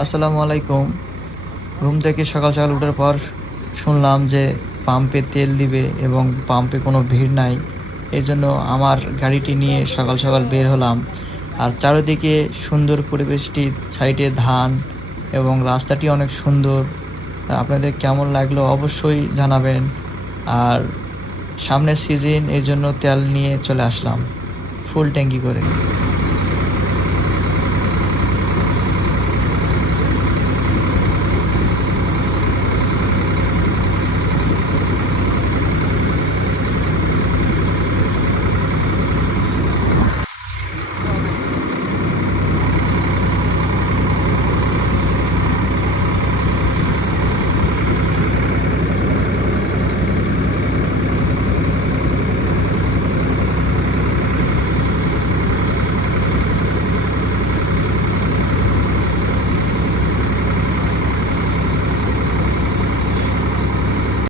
আসসালামু আলাইকুম। ঘুম থেকে সকাল সকাল উঠার পর শুনলাম যে পাম্পে তেল দিবে এবং পাম্পে কোনো ভিড় নাই। এজন্য আমার গাড়িটি নিয়ে সকাল সকাল বের হলাম। আর চারিদিকে সুন্দর পরিবেশটি, সাইডে ধান এবং রাস্তাটি অনেক সুন্দর। আপনাদের কেমন লাগলো অবশ্যই জানাবেন। আর সামনের সিজন, এই জন্য তেল নিয়ে চলে আসলাম ফুল ট্যাঙ্কি করে।